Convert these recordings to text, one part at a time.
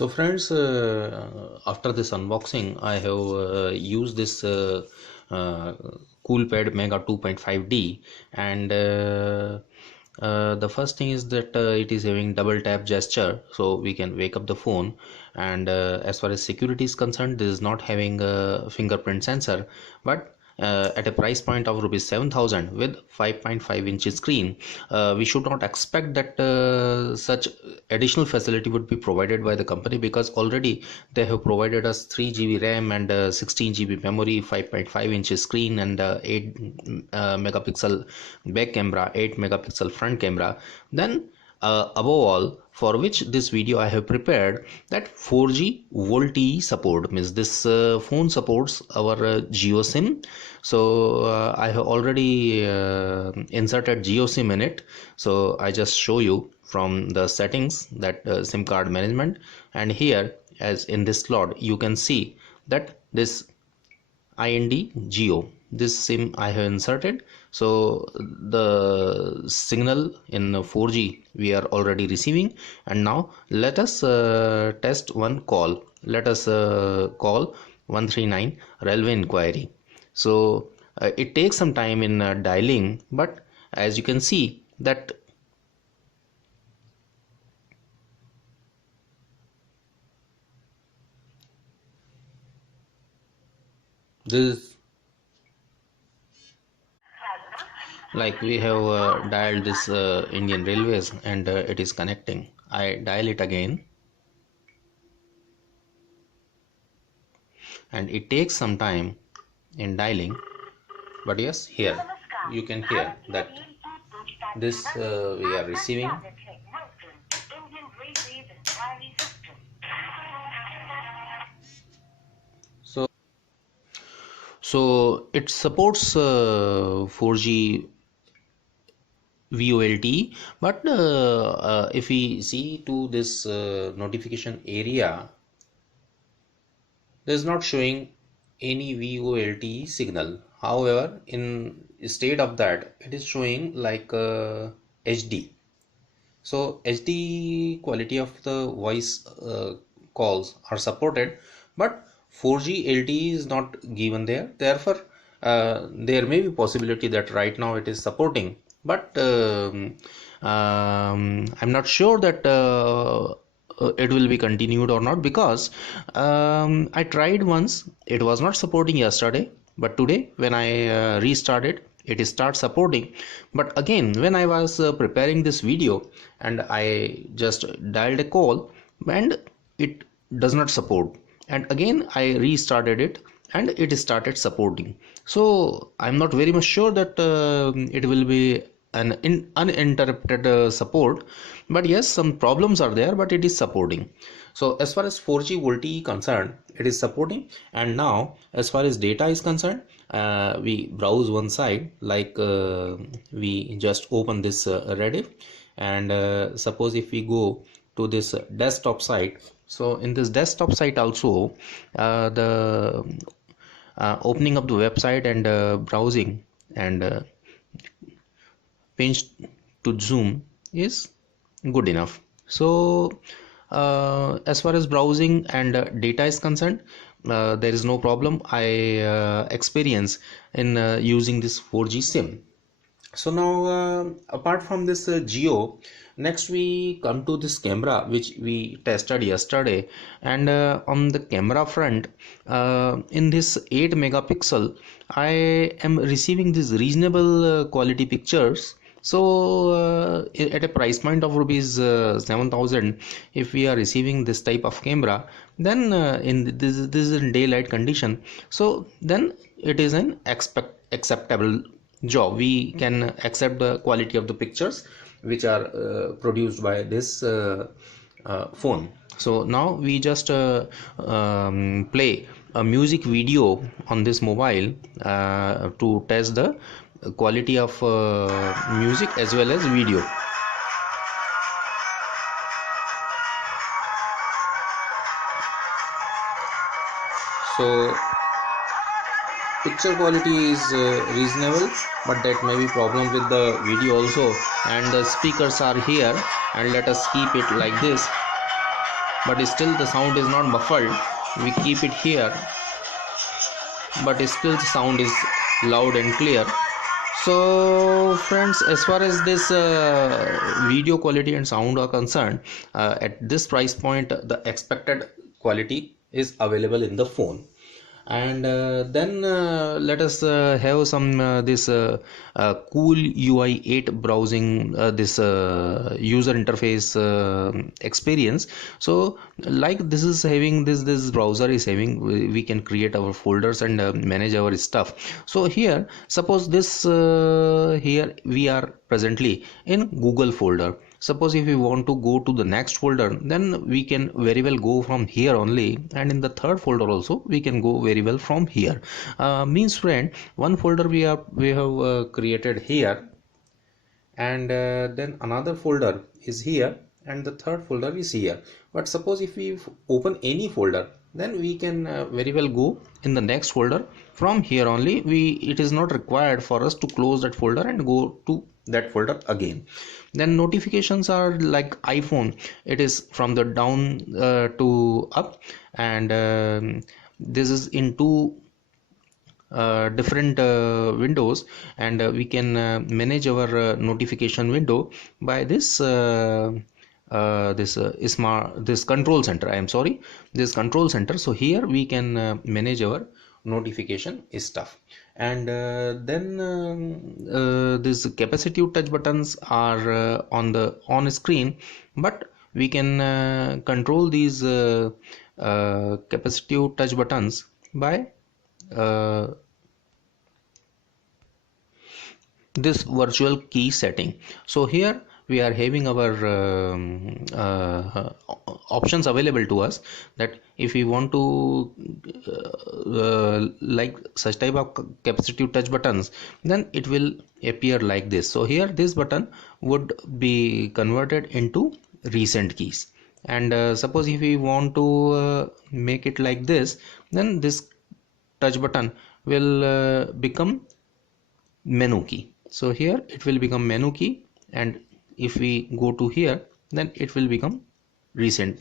So friends, after this unboxing, I have used this uh, Coolpad Mega 2.5D, and the first thing is that it is having double tap gesture, so we can wake up the phone. And as far as security is concerned, this is not having a fingerprint sensor, but at a price point of rupees 7,000 with 5.5 inches screen, we should not expect that such additional facility would be provided by the company, because already they have provided us 3 GB RAM and 16 GB memory, 5.5 inches screen, and 8 megapixel back camera, 8 megapixel front camera. Then above all, for which this video I have prepared, that 4G VoLTE support, means this phone supports our Jio SIM. So I have already inserted Jio SIM in it. So I just show you from the settings, that SIM card management, and here, as in this slot, you can see that this IND Geo, this SIM I have inserted. So the signal in 4G we are already receiving, and now let us test one call. Let us call 139 railway inquiry. So it takes some time in dialing, but as you can see that this, like, we have dialed this Indian Railways, and it is connecting. I dial it again, and it takes some time in dialing, but yes, here you can hear that this we are receiving. So it supports 4G VoLTE, but if we see to this notification area, there is not showing any VoLTE signal. However, instead of that, it is showing like HD. So HD quality of the voice calls are supported, but 4G LTE is not given there. Therefore, there may be possibility that right now it is supporting, but I'm not sure that it will be continued or not, because I tried once, it was not supporting yesterday, but today when I restarted, it starts supporting. But again, when I was preparing this video and I just dialed a call, and it does not support, and again I restarted it and it started supporting. So I'm not very much sure that it will be an uninterrupted support, but yes, some problems are there, but it is supporting. So as far as 4G VoLTE concerned, it is supporting. And now as far as data is concerned, we browse one side, like we just open this Rediff, and suppose if we go to this desktop site, so in this desktop site also, the opening of the website and browsing and pinch to zoom is good enough. So as far as browsing and data is concerned, there is no problem I experience in using this 4G SIM. So now apart from this Jio, next we come to this camera which we tested yesterday. And on the camera front, in this 8 megapixel, I am receiving these reasonable quality pictures. So at a price point of rupees 7,000, if we are receiving this type of camera, then this is in daylight condition, so then it is an acceptable job. We can accept the quality of the pictures which are produced by this phone. So now we just play a music video on this mobile to test the quality of music as well as video. So picture quality is reasonable, but that may be problem with the video also. And the speakers are here, and let us keep it like this. but still the sound is not muffled. We keep it here, but still the sound is loud and clear. So friends, as far as this video quality and sound are concerned, at this price point the expected quality is available in the phone. And then let us have some this cool UI 8 browsing, this user interface experience. So like this is having this browser is having, we can create our folders and manage our stuff. So here suppose this here we are presently in Google folder. Suppose if we want to go to the next folder, then we can very well go from here only, and in the third folder also we can go very well from here. Means friend, one folder we have created here, and then another folder is here, and the third folder is here. But suppose if we open any folder, then we can very well go in the next folder from here only. It is not required for us to close that folder and go to that folder again. Then notifications are like iPhone, it is from the down to up, and this is in two different windows, and we can manage our notification window by this this control center. I am sorry, this control center. So here we can manage our notification stuff. And then these capacitive touch buttons are on the on screen, but we can control these capacitive touch buttons by this virtual key setting. So here we are having our options available to us, that if we want to like such type of capacitive touch buttons, then it will appear like this. So here this button would be converted into recent keys, and suppose if we want to make it like this, then this touch button will become menu key. So here it will become menu key, and if we go to here, then it will become recent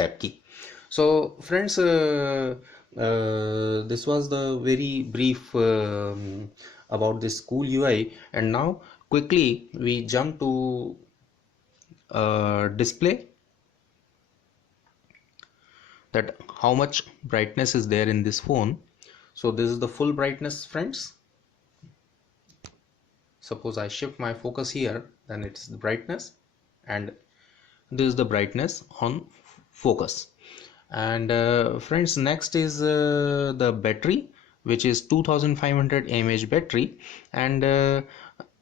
app key. So friends, this was the very brief about this cool UI. And now quickly we jump to display, that how much brightness is there in this phone. So this is the full brightness, friends. Suppose I shift my focus here, then it's the brightness, and this is the brightness on focus. And friends, next is the battery, which is 2500 mAh battery, and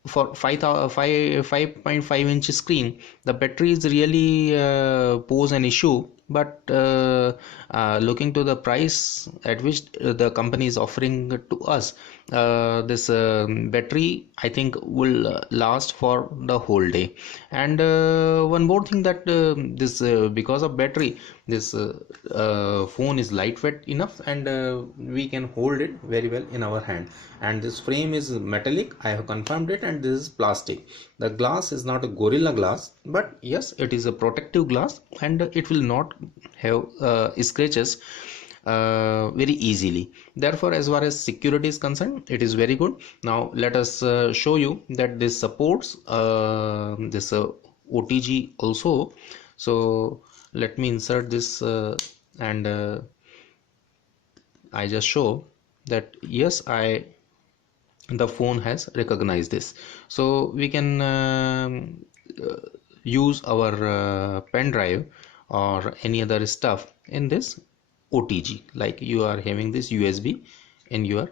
for 5.5 inch screen, the battery is really pose an issue. But looking to the price at which the company is offering to us, this battery I think will last for the whole day. And one more thing, that this because of battery, this phone is lightweight enough, and we can hold it very well in our hand. And this frame is metallic, I have confirmed it, and this is plastic. The glass is not a Gorilla Glass, but yes, it is a protective glass, and it will not have scratches very easily. Therefore, as far as security is concerned, it is very good. Now let us show you that this supports this OTG also. So let me insert this and I just show that yes, the phone has recognized this. So we can use our pen drive or any other stuff in this OTG, like you are having this USB in your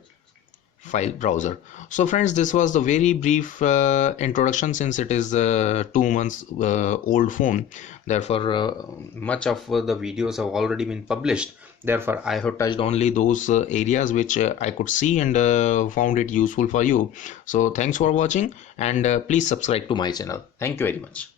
file browser. So friends, this was the very brief introduction, since it is 2 months old phone. Therefore much of the videos have already been published. Therefore I have touched only those areas which I could see and found it useful for you. So thanks for watching, and please subscribe to my channel. Thank you very much.